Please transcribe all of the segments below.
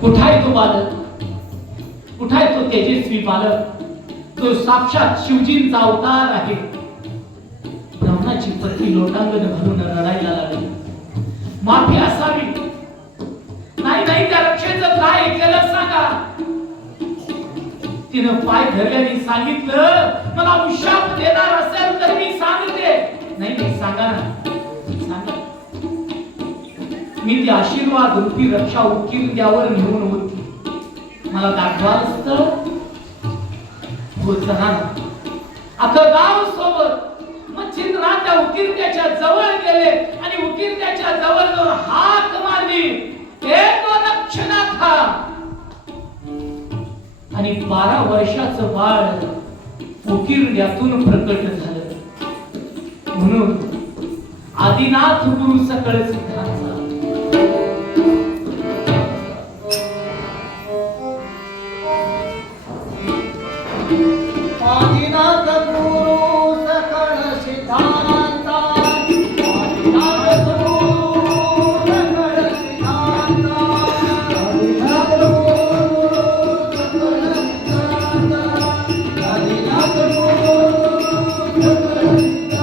कुठाय तो बालक, कुठाय तो तेजस्वी बालक, तो साक्षात शिवजींचा अवतार आहे. ब्राह्मणाची पत्नी लोटांगण घालून रडायला लागली. माफी असावी. नाही नाही, त्या रक्षेचं काय केलं सांगा. तिनं पाय धरल्याने सांगितलं, मला उशाप देणार असेल तर मी सांगते. नाही नाही, सांगा ना, सांगा. मी ती आशीर्वाद रूपी रक्षा उकिरड्यावर नेऊन होती. मला दाखवाल तर होता. अख्खं गाव सोबत मच्छिंद्रा त्या उकिरड्याच्या जवळ गेले आणि उकिरड्याच्या जवळ जाऊन हाक मारली, एक गोरक्षनाथा. आणि 12 वर्षाचं बाळ उकिरड्यातून प्रकट झालं. म्हणून आदिनाथ गुरु सकळ सिद्धांचा आदिनाथ गुरु सकळ सिद्धांता, आदिनाथ गुरु सकळ सिद्धांता, आदिनाथ गुरु सकळ सिद्धांता, आदिनाथ गुरु सकळ सिद्धांता.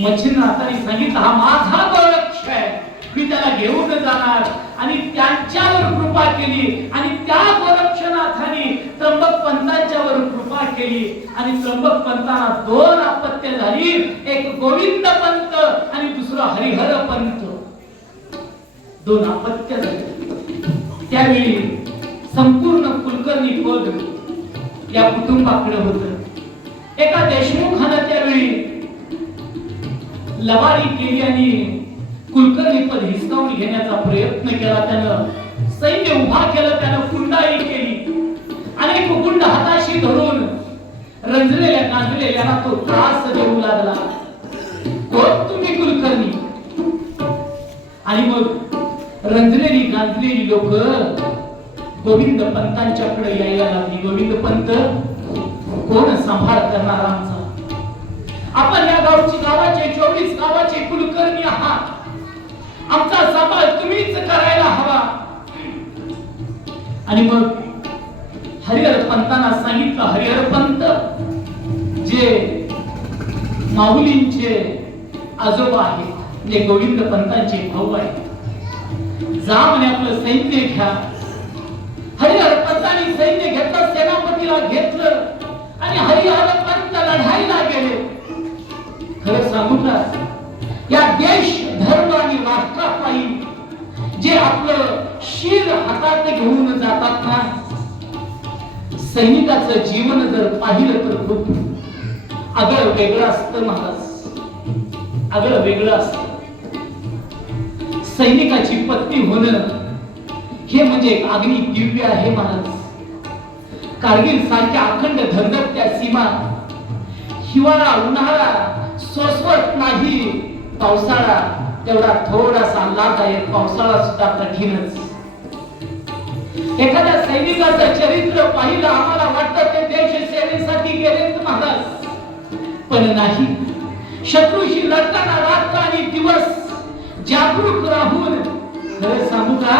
मच्छिंद्रनाथाने सांगितलं, हा माझा गोरक्ष आहे, मी त्याला घेऊन जाणार. आणि त्यांच्यावर कृपा केली आणि त्या गोरक्षनाथाने त्र्यंबक पंतांच्यावर कृपा केली. आणि त्र्यंबक पंतांना 2 अपत्य झाली, एक गोविंद पंत आणि दुसरं हरिहर पंत. 2 अपत्य झाली. त्यावेळी संपूर्ण कुलकर्णी पद या कुटुंबाकडे होतं. एका देशमुखानं त्यावेळी लवारी केली आणि कुलकर्णी पद हिसकावून घेण्याचा प्रयत्न केला. त्यानं सैन्य उभा केलं, त्यानं कुंडाई केली. अनेक गुंड हाताशी धरून रंजलेल्या गांजलेल्याला तो त्रास देऊ लागला. कोण तुम्ही कुलकर्णी? आणि मग रंजलेली गांजलेली लोक गोविंद पंतांच्याकडे यायला लागली. गोविंद पंत, कोण सांभाळ करणार आमचा? आपण या गावाचे 24 गावाचे कुलकर्णी आहात. आमचा सांभाळ तुम्हीच करायला हवा. आणि मग हरिहर पंतांना सांगितलं, हरिहर पंत जे माऊलींचे आजोबा आहेत, जे गोविंद पंतांचे भाऊ आहेत, जा म्हणे आपलं सैन्य घ्या. हरिहर पंतांनी सैन्य घेतलं, सेनापतीला घेतलं आणि हरिहर पंत लढाईला गेले. खरं सांगू का, या देश धर्म आणि राष्ट्रापायी जे आपलं शीर हातात घेऊन जातात ना, सैनिकाचं जीवन जर पाहिलं तर खूप आगळं वेगळं असतं महाराज, आगळं वेगळं असतं. सैनिकाची पत्नी होणं हे म्हणजे एक अग्नी दिव्य आहे महाराज. कारगिल सारख्या अखंड धगधगत्या सीमा, हिवाळा उन्हाळा सोसवत नाही, पावसाळा तेवढा थोडासा लाभदायक, पावसाळा सुद्धा कठीणच. एखाद्या सैनिकाचं चरित्र पाहिलं आम्हाला वाटतं ते देश सेवेसाठी गेलेत महाराज, पण नाही. शत्रूशी लढताना रात्र आणि दिवस जागरूक राहून, खरं सांगू का,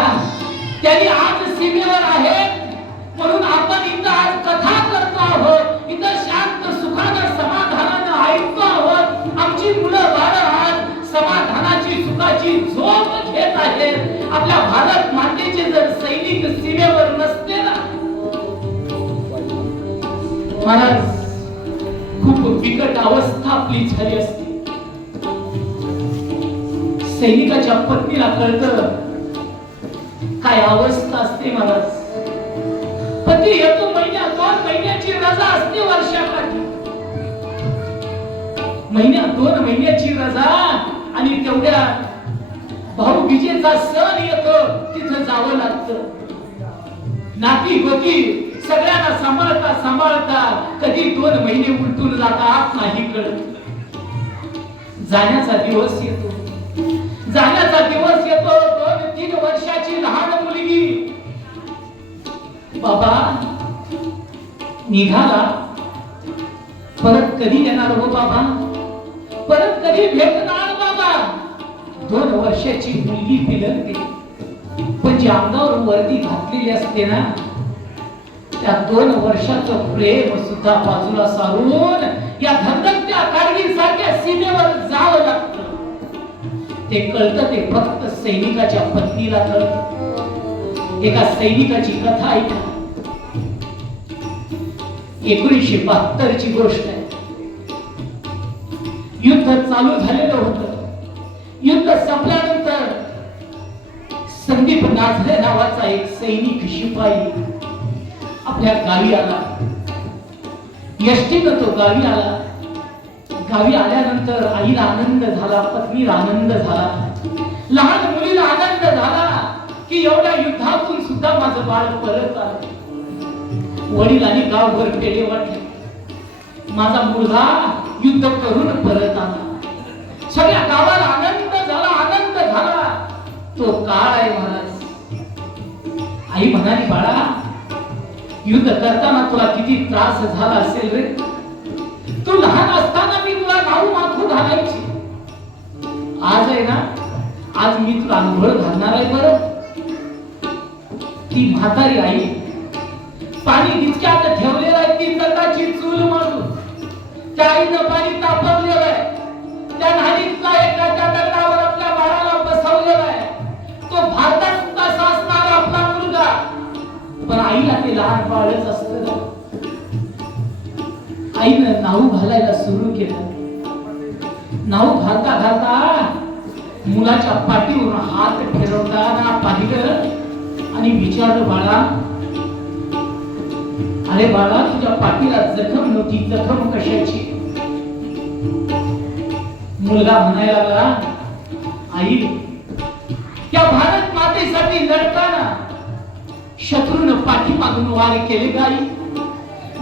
त्यांनी आज सीमेवर आहेत म्हणून आपण इथं आज कथा करतो आहोत, इथं शांत सुखानं समाधानानं ऐकतो आहोत. आमची मुलं बाळं आज समाधानाची सुखाची झोप घेत आहेत. आपल्या भारत मातेचे जर सैनिक सीमेवर नसते ना महाराज, खूप बिकट अवस्था आपली झाली असती. सैनिकाच्या पत्नीला कळतं काय अवस्था असते महाराज. पती येतो महिन्यात 2 महिन्याची रजा असते वर्षाकाठी. महिन्यात 2 महिन्याची रजा आणि तेवढ्या भाऊबीजेचा सण येतो तिथं जावं लागतं. नाती गोती सगळ्यांना सांभाळता सांभाळता कधी 2 महिने उलटून जातात नाही कळत. जाण्याचा दिवस येतो. जाण्याचा दिवस येतो. 2-3 वर्षाची लहान मुलगी बाबा निघाला. परत कधी येणार हो बाबा. परत कधी भेटणार बाबा. 2 वर्षाची मुलगी पिलकते. पण जी अंगावर वर्दी घातलेली असते ना त्या 2 वर्षाचं प्रेम सुद्धा बाजूला सारून या धगधगत्या कारगिलसारख्या सीमेवर जावं लागतं. ते कळतं ते फक्त सैनिकाच्या पत्नीला कळतं. एका सैनिकाची कथा ऐका. 1972 ची गोष्ट आहे. युद्ध चालू झालेलं होतं. युद्ध संपल्यानंतर संदीप नाझरे नावाचा एक सैनिक शिपाई आपल्या गावी आला. यष्टीनं तो गावी आला. गावी आल्यानंतर आईला आनंद झाला, पत्नीला आनंद झाला, लहान मुलीला आनंद झाला की एवढ्या युद्धातून सुद्धा माझं बाळ परत आलं. वडिलांनी गावभर पेढे वाटले. माझा मुलगा युद्ध करून परत आला. सगळ्या गावाला आनंद झाला, आनंद झाला. तो काळ आहे महाराज. आई म्हणाली बाळा युद्ध करताना तुला किती त्रास झाला असेल रे. तू लहान असताना मी तुला नाऊ माखू घालायची. आज आहे ना आज मी तुला आंघोळ घालणार आहे. बरं ती म्हातारी आई पाणी गिचक्यात ठेवलेलं आहे. ती दगडाची चूल मारून त्या आईनं पाणी तापवलेलं आहे. त्या न्हाणीतला एका त्या दगडावर आपल्या बाळाला बसवलेला आहे. तो भारतात तसा असणारा आपला मुलगा. पण आईला ते लहान बाळच असतं. आईनं नाऊ घालायला सुरू केलं. नाऊ घालता घालता मुलाच्या पाठीवर हात फिरवताना पाहिलं आणि विचारलं बाळा अरे बाळा तुझ्या पाठीला जखम नव्हती. जखम कशाची. मुलगा म्हणायला लागला आई या भारत मातेसाठी लढताना शत्रूनं पाठीमागून वार केले का आई.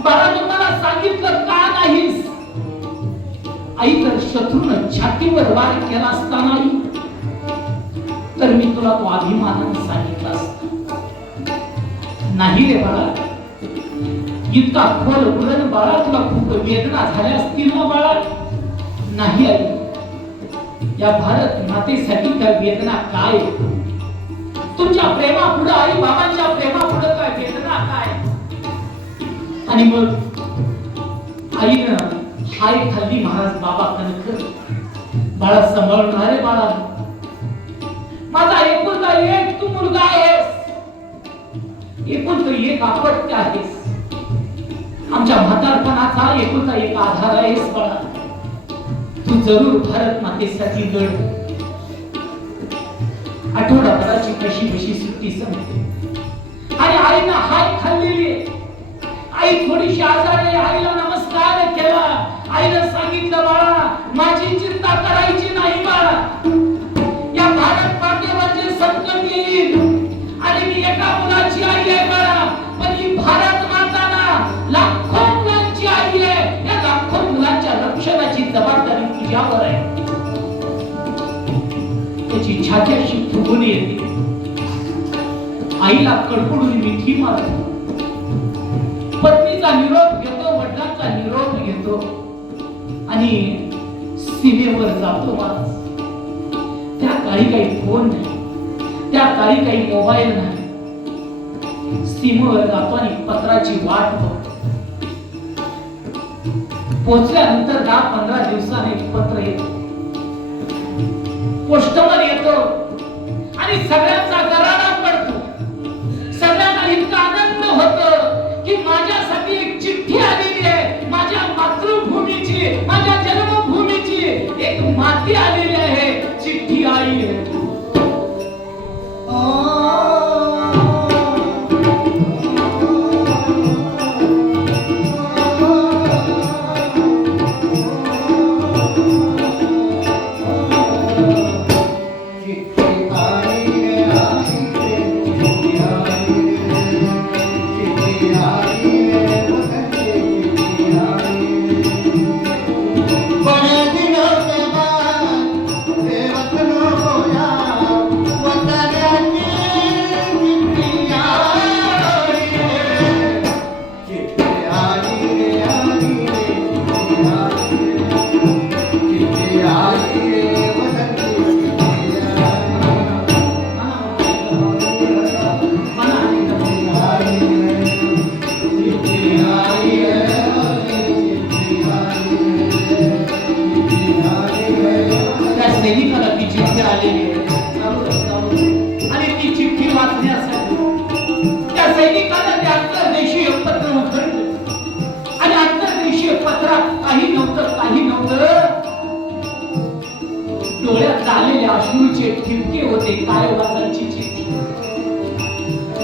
बाळा मला सांगितलं का नाहीस. आई तर शत्रूनं छातीवर वार केला असता नाही तर मी तुला तो अभिमानाने सांगितला असता. नाही रे बाळा इतका खोल उरण बाळा तुला खूप वेदना झाल्या असतील ना बाळा. नाही आई या भारत मातेसाठी त्या वेदना काय. तुमच्या प्रेमापुढे आई बाबांच्या प्रेमापुढे काय वेदना काय. आणि मग आईनं हाय खाल्ली महाराज बाबा कणखर. बाळा सांभाळणार रे बाळा. माझा एकुलता एक तू मुलगा आहेस. एकुलता एक अपत्य आहेस. आमच्या म्हातारपणाचा एकुलता एक आधार आहेस बाळा. तू जरूर भारत मातेसाठी लढ. आठवडाभराची कशी बशी सुट्टी संपते आणि आईनं हाय खाल्लेली. आई थोडीशी आजारी. आईला नमस्कार केला. आईनं सांगितलं बाळा माझी चिंता करायची नाही बाळा. या भारत मातेवर जे संकट येईल आणि मी एका मुलाची आई आहे बाळा. पण ही भारत माता ना लाखो मुलांची आई आहे. या लाखो मुलांच्या रक्षणाची जबाबदारी तुझ्यावर आहे. त्याची छाती अशी फुगून येते. आईला कडकडून मिठी मारतो. पत्नीचा निरोप घेतो, वडिलांचा निरोप घेतो आणि सीमेवर जातो माणूस. त्या काळी काही फोन नाही. त्या काळी काही मोबाईल नाही. सीमेवर जातो आणि पत्राची वाट बघतो. पोहोचल्यानंतर 10-15 दिवसांनी पत्र येतो. पोस्टमन येतो आणि सगळ्यांचा गराडा पडतो. सगळ्यांना इतका आनंद होतो की माझ्यासाठी एक चिठ्ठी आलेली आहे. माझ्या मातृभूमीची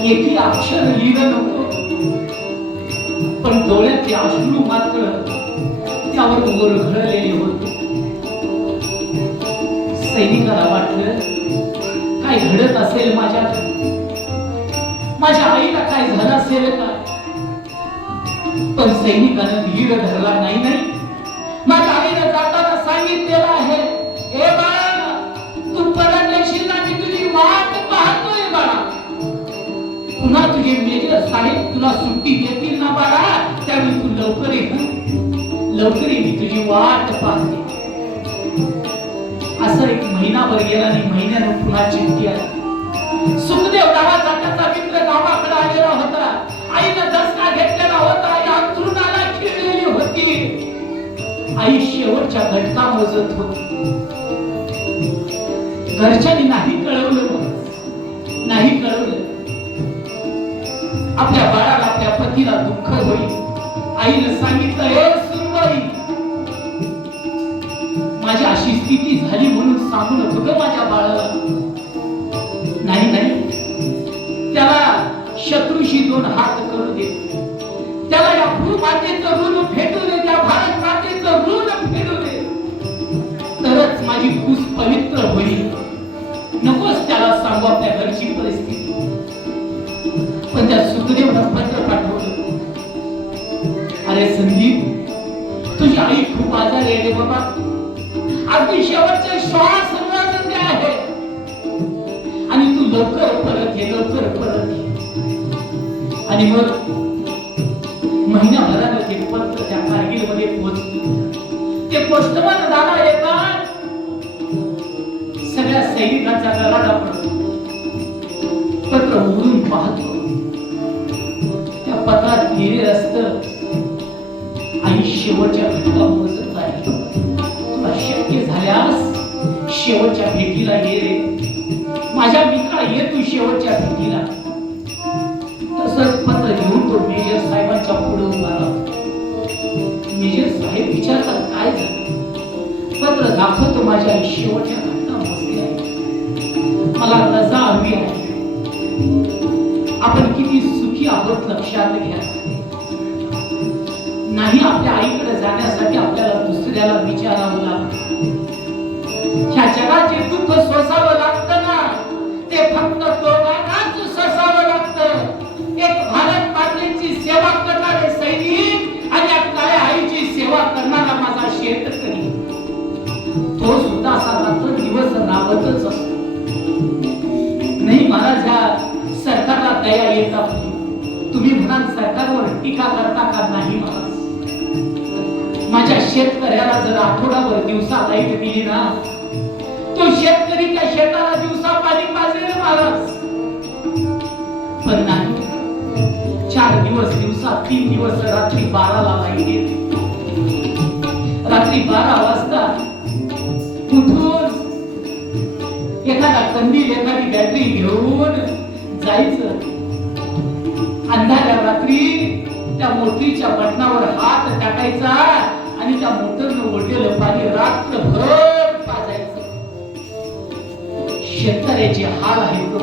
एकही अक्षर लिहिलं नव्हतं, पण डोळ्याचे अश्रू मात्र त्यावर ओरघळलेले होते. सैनिकाला वाटलं काय घडत असेल माझ्या आईला काय झालं असेल का. पण सैनिकानं धीर धरला. नाही, माझ्या आईनं जाताना सांगितलेलं आहे, हे बाळा तू परत येशील ना, मी तुझी वाट पाहतोय बाळा. पुन्हा तुझे मेजर साहेब तुला सुट्टी देतील ना बाळा, त्यावेळी तू लवकर ये, मी तुझी वाट पाहते. असं एक महिनाभर गेला आणि महिन्यानं पुन्हा चिठ्ठी आली. सुखदेव नावाचा त्याचा मित्र गावाकडे आलेला होता. आईनं दसका घेतलेला होता, या अंथरुणाला खिळलेली होती. आई शेवटच्या घटका मोजत होती. घरच्यांनी नाही कळवलं. आपल्या बाळाला, आपल्या पतीला दुःख होईल. आईनं सांगितलं, हे सुनबाई, माझी अशी स्थिती झाली म्हणून सांगू नको ग माझ्या बाळाला. नाही, त्याला शत्रूशी 2 हात करू दे. त्याला या भूमातेचं ऋण फेडू दे, त्या भारत मातेचं ऋण फेडू दे, तरच माझी कूस पवित्र होईल. नकोच त्याला सांगू आपल्या घरची परिस्थिती. पण त्या सुखदेवनं पत्र पाठवलं, अरे संदीप, तुझी आई खूप आजारी आहे बाबा, अगदी शेवटचे श्वास मोजते आहे, आणि तू लवकर परत ये. आणि मग महिन्याभरानं ते पत्र त्या कारगिल मध्ये पोहोचलं. ते पोस्टमन दादा येतात, सगळ्या सैनिकांचा गराडा पडतो. पत्र उघडून पाहतो, त्या पत्रात लिहिलेलं असतं, आई शेवटच्या घटका मोजत आहे, तुला शक्य झाल्यास शेवटच्या भेटीला ये रे माझ्या मित्रा, ये तू शेवटच्या भेटीला. तसंच पत्र घेऊन तो मेजर साहेबांच्या पुढे उभा राहतो. मेजर साहेब विचारतात, काय झालं. पत्र दाखवतो, माझ्या आई शेवटच्या घटना मोजली आहे, मला रजा हवी आहे. आपण किती सुखी आहोत लक्षात घ्या. नाही, आपल्या आईकडे जाण्यासाठी आपल्याला दुसऱ्याला विचारावं लागतं. ह्या जगाचे दुःख सोसावं लागतं ना, ते फक्त दोघांनाच सोसावं लागतं. एक भारत मातेची सेवा करणारे सैनिक आणि या काळ्या आईची सेवा करणारा माझा शेतकरी, तो सुद्धा असा रात्र दिवस राबतच असतो. नाही महाराज, ह्या सरकारला दया येतात. तुम्ही म्हणाल सरकारवर टीका करता का. नाही महाराज, माझ्या शेतकऱ्याला जर आठवडाभर दिवसा लाईट दिली ना, तो शेतकरी त्या शेताला दिवसा पाणी पाजेल महाराज. पण नाही, 4 दिवस दिवसा, 3 दिवस रात्री 12ला लाईट येते. रात्री 12 वाजता उठून एखादा कंदील, एखादी बॅटरी घेऊन जायचं. अंधाऱ्या रात्री त्या मोटरीच्या बटनावर हात टाकायचा आणि त्या मोटरनं ओढलेलं पाणी रात्रभर पाजायचं. शेतकऱ्याचे हाल आहेत.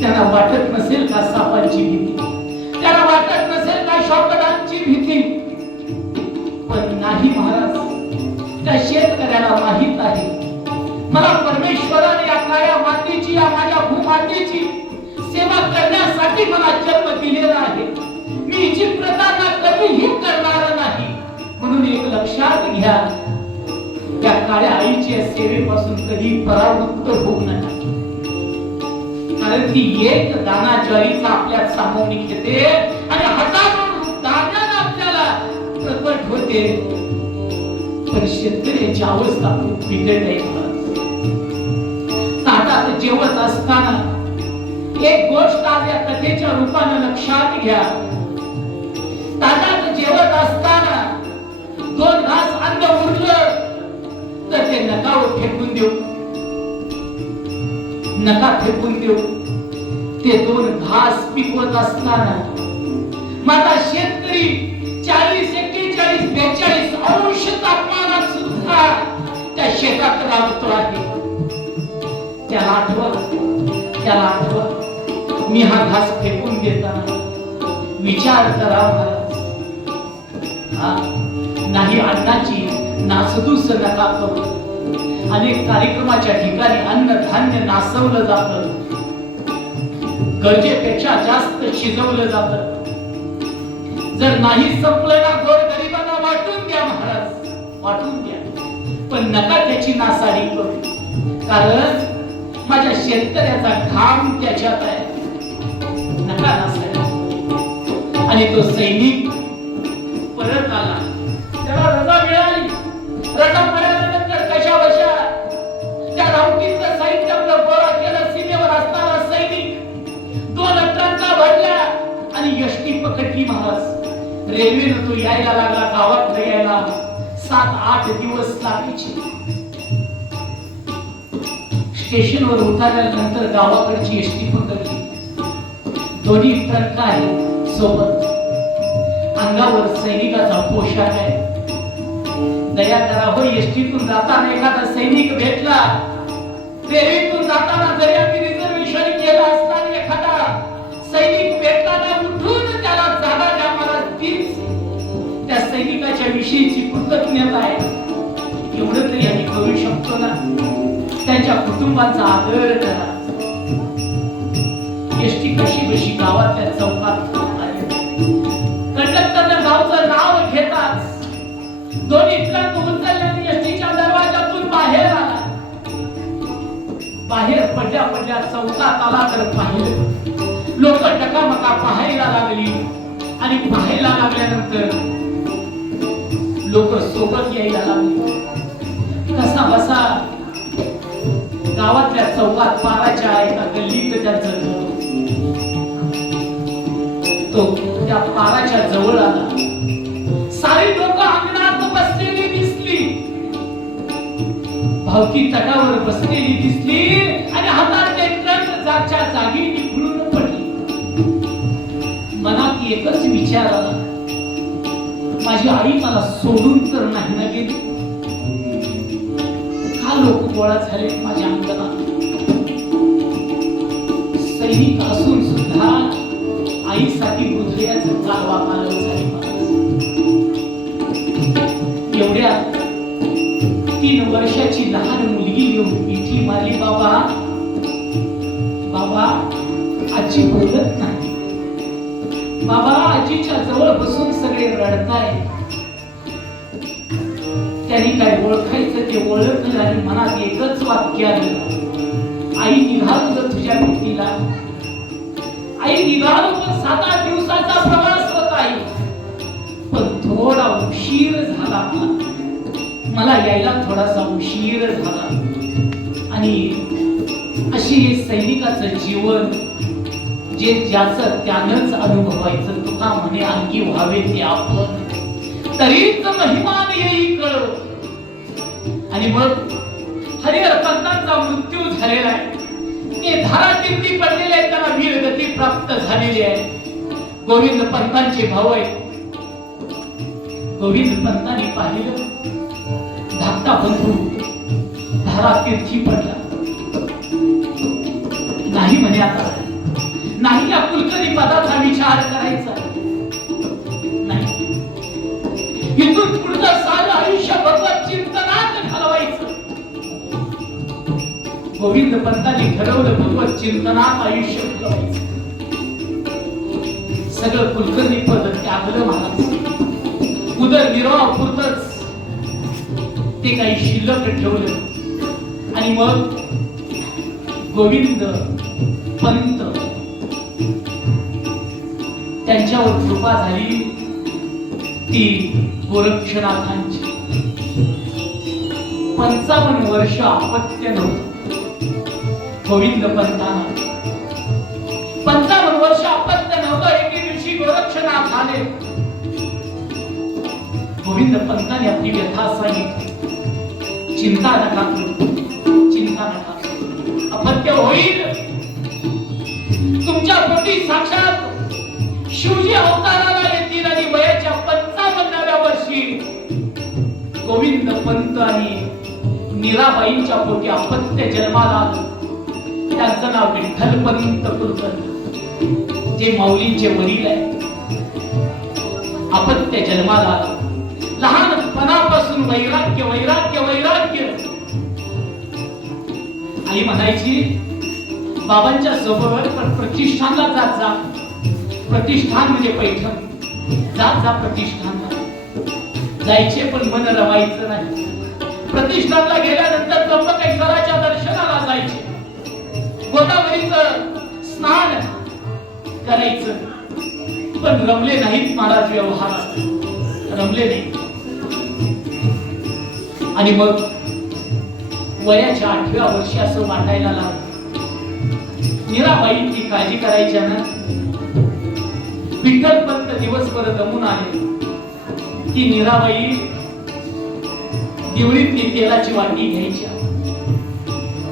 त्यांना वाटत नसेल का सापांची भीती, त्यांना वाटत नसेल का शॉकडांची भीती. पण नाही महाराज, त्या शेतकऱ्याला माहित आहे, मला परमेश्वराने या काळ्या मातीची, या माझ्या भूमातीची सेवा करण्यासाठी मला जन्म दिलेला आहे. मी हिची प्रतारणा कधीही करणार नाही. म्हणून एक लक्षात घ्या, त्या काळ्या आईच्या सेवेपासून कधी परावृत्त होऊ नका. कारण ती एक दाना ज्वारीचा आपल्यात सामावून घेते आणि हजारो दाण्यानं आपल्याला प्रकट होते. पण शेतकऱ्याची अवस्था खूप बिघडली आहे. ताटात जेवत असताना एक गोष्ट आज या कथेच्या रूपाने लक्षात घ्या. ताटात जेवत असताना 2 घास अन्न उरलं तर ते नकावर फेकून देऊ, नका फेकून देऊ. ते 2 घास पिकवत असताना माझा शेतकरी 40, 41, 42 अंश तापमानात सुद्धा त्या शेतात राबतो आहे. त्याला आठवा मी हा घास फेकून देताना विचार करा महाराज. हा, नाही अन्नाची नासधूस नका करू. अनेक कार्यक्रमाच्या ठिकाणी अन्न धान्य नासवलं जातं, गरजेपेक्षा जास्त शिजवलं जातं. जर नाही संपलं ना गोरगरिबांना वाटून द्या महाराज, वाटून द्या, पण नका त्याची नासाडी करू. कारण माझ्या शेतकऱ्याचा घाम त्याच्यात आहे, नका नासाडी. आणि तो सैनिक परत आला, त्याला रजा मिळाली. रजा मिळाल्यानंतर कशा बशा त्या रावटीचं साहित्य आपलं गोळा केलं. सीमेवर असताना सैनिक 2 ट्रंका भरल्या आणि यष्टी पकडली महाराज. रेल्वेनं तो यायला लागला, गावात यायला 7-8 दिवस लागायचे. स्टेशनवर उतरल्यानंतर गावाकडची एसटी पकडली. दोन्ही ट्रक आहे सोबत, अंगावर सैनिकाचा पोशाख आहे. दया करा हो, एसटीतून जाताना एखादा सैनिक भेटला, रेल्वेतून जाताना जरी आम्ही रिझर्वेशन केलं असताना एखादा सैनिक भेटताना उठून त्याला जागा द्या मला, तीच त्या सैनिकाच्या विषयीची कृतज्ञता आहे. एवढं तरी आम्ही करू शकतो ना. त्यांच्या कुटुंबाचा आदर करा. एसटी कशी बशी गावातल्या चौकात कंडक्टरनं गावचं नाव घेताच दोन्ही ट्रक उचलल्याने एसटीच्या दरवाजातून बाहेर आला. बाहेर पडल्या चौकात आला तर पाहिलं, लोक टकामका पाहायला लागली. आणि पाहायला लागल्यानंतर लोक सोबत यायला लागली. कसा बसा गावातल्या चौकात पाराच्या एका गल्लीत त्याचं घर. तो त्या पाराच्या जवळ आला. सारी लोक अंगणात बसलेली दिसली, भावकी तटावर बसलेली दिसली आणि हातात ते ट्रक जागच्या जागी निखळून पडली. मनात एकच विचार आला, माझी आई मला सोडून तर नाही ना गेली. का लोक गोळा झाले माझ्या अंगणात? सैनिक असून सुद्धा आईसाठी गुजऱ्याचं कालवा कालव झाले. एवढ्या 3 वर्षाची लहान मुलगी येऊन मिठी मारली. बाबा बाबा, आजी बोलत नाही. बाबा, आजीच्या जवळ बसून सगळे रडताय. त्यांनी काय ओळखायचं ते ओळखलं आणि मनात एकच वाक्य आलं, आई निघालो तुझ्या भेटीला. आई निघालो, पण 7-8 दिवसाचा प्रवास होता आई, पण थोडा उशीर झाला. मला यायला थोडासा उशीर झाला. आणि अशी हे सैनिकाचं जीवन जे ज्याचं त्यानंच अनुभवायचं. तुका म्हणे अंगी व्हावे ते आपण, तरीच महिमान येई कळो. आणि मग हरिहर पंतांचा मृत्यू झालेला आहे. ते धारातीर्थी पडलेले आहेत, त्यांना वीर गती प्राप्त झालेली आहे. गोविंद पंतांचे भाऊ आहेत. गोविंद पंतांनी पाहिलं धाकटा बंधू धारातीर्थी पडला. नाही म्हणे, आता नाही या कुलकर्णी पदाचा विचार करायचा नाही. इथून पुढचं सारं आयुष्य भगवत चिंतनात घालवायचं. गोविंद पंतांनी ठरवलं भगवत चिंतनात आयुष्य घालवायचं. सगळं कुलकर्णी पद त्यागलं महाराज. उदरनिर्वाह पुरतच ते काही शिल्लक ठेवलं. आणि मग गोविंद पंत त्यांच्यावर कृपा झाली ती गोरक्षनाथांची. 55 वर्ष अपत्य नव्हतं गोविंद पंतांना. 55 वर्ष अपत्य नव्हतं. एके दिवशी गोरक्षनाथ आले. गोविंद पंतांनी आपली व्यथा सांगितली. चिंता नका करू, चिंता नका करू, अपत्य होईल. तुमच्या पोटी साक्षात शिवजी अवताराला येतील. आणि वयाच्या 55व्या वर्षी गोविंद पंत आणि मीराबाईंच्या पोटी अपत्य जन्माला आलं. त्यांचं नाव विठ्ठल पंत कुलकर्णी. जे माऊलींचे वडील आहे, अपत्य जन्माला आला. लहानपणापासून वैराग्य वैराग्य वैराग्य. आई म्हणायची बाबांच्या सोबत पण प्रतिष्ठानला जात जा. प्रतिष्ठान म्हणजे पैठण. जात जा प्रतिष्ठानला. जायचे पण मन रमायचं नाही. प्रतिष्ठानला गेल्यानंतर त्र्यंबकेश्वराच्या दर्शनाला जायचे. गोदावरीचं स्नान करायचं, पण रमले नाहीत महाराज व्यवहारात. रमले नाही. आणि मग वयाच्या 8व्या वर्षी असं वाटायला लागलं. मीराबाई ती काळजी करायच्या ना. विठ्ठलपंत दिवसभर दमून आले की मीराबाई दिवळीतली तेलाची वाटी घ्यायच्या.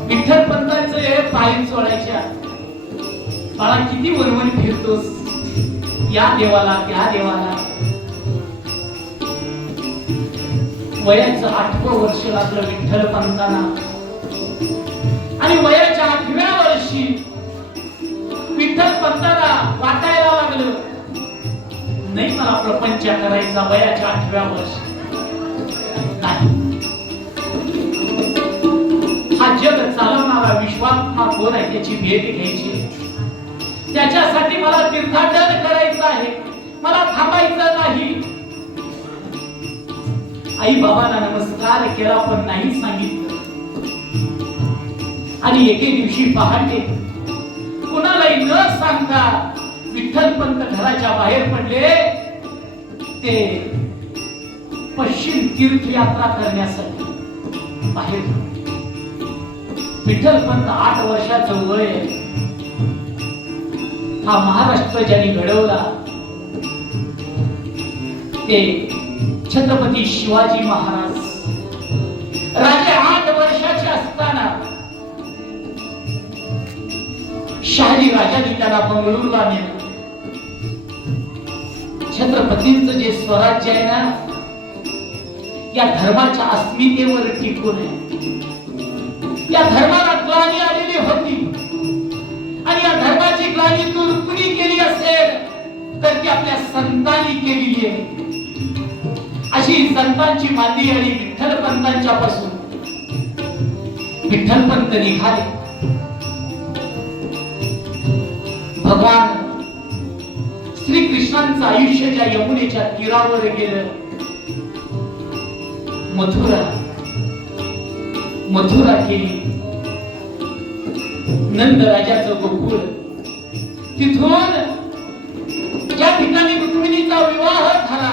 विठ्ठलपंतांचे पाय चोळायच्या. बाळा किती वरवण फिरतोस, या देवाला त्या देवाला. वयाचं 8वं वर्ष लागलं विठ्ठलपंतांना. आणि वयाच्या 8व्या वर्षी विठ्ठलपंतांना वाटायला लागलं नाही मला प्रपंच करायचा. वयाच्या 8व्या वर्षी नाही. हा जग चालवणारा विश्वात्मा कोण आहे त्याची भेट घ्यायची. त्याच्यासाठी मला तीर्थाटन करायचं आहे. मला थांबायचं नाही. आई बाबांना नमस्कार केला पण नाही सांगितलं. आणि एके दिवशी पहाटे कुणालाही न सांगता विठ्ठलपंत घराच्या बाहेर पडले. ते पश्चिम तीर्थयात्रा करण्यासाठी बाहेर. विठ्ठलपंत 8 वर्षाचं वय. हा महाराष्ट्र ज्यांनी घडवला ते छत्रपती शिवाजी महाराज. राजे 8 वर्षाचे असताना शहाजी राजांनी त्याला बंगळूरला नेलं. छत्रपतींचं जे स्वराज्य आहे ना, या धर्माच्या अस्मितेवर टिकून आहे. या धर्माला ग्लानी आलेली होती आणि या धर्माची ग्लानी दूर कुणी केली असेल तर ती आपल्या संतांनी केलेली आहे. अशी संतांची मांदी आणि विठ्ठलपंतांच्या पासून विठ्ठलपंत निघाले. भगवान श्री कृष्णांचं आयुष्य ज्या यमुनेच्या तीरावर गेलं, मथुरा केली. नंद राजाचं गोकुळ. तिथून ज्या ठिकाणी रुक्मिणीचा विवाह झाला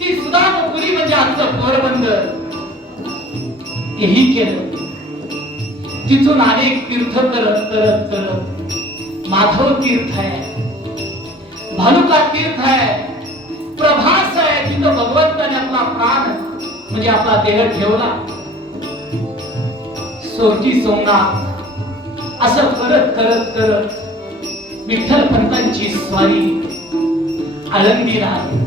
ती सुदामपुरी म्हणजे आजचं पोरबंदर हेही केलं. तिथून अनेक तीर्थ करत करत करत माधव तीर्थ आहे, भालुका तीर्थ आहे, प्रभास आहे. तिथं भगवंताने आपला प्राण म्हणजे आपला देह ठेवला. सोरटी सोमनाथ असं करत करत करत विठ्ठलपंतांची स्वारी आळंदीला आली.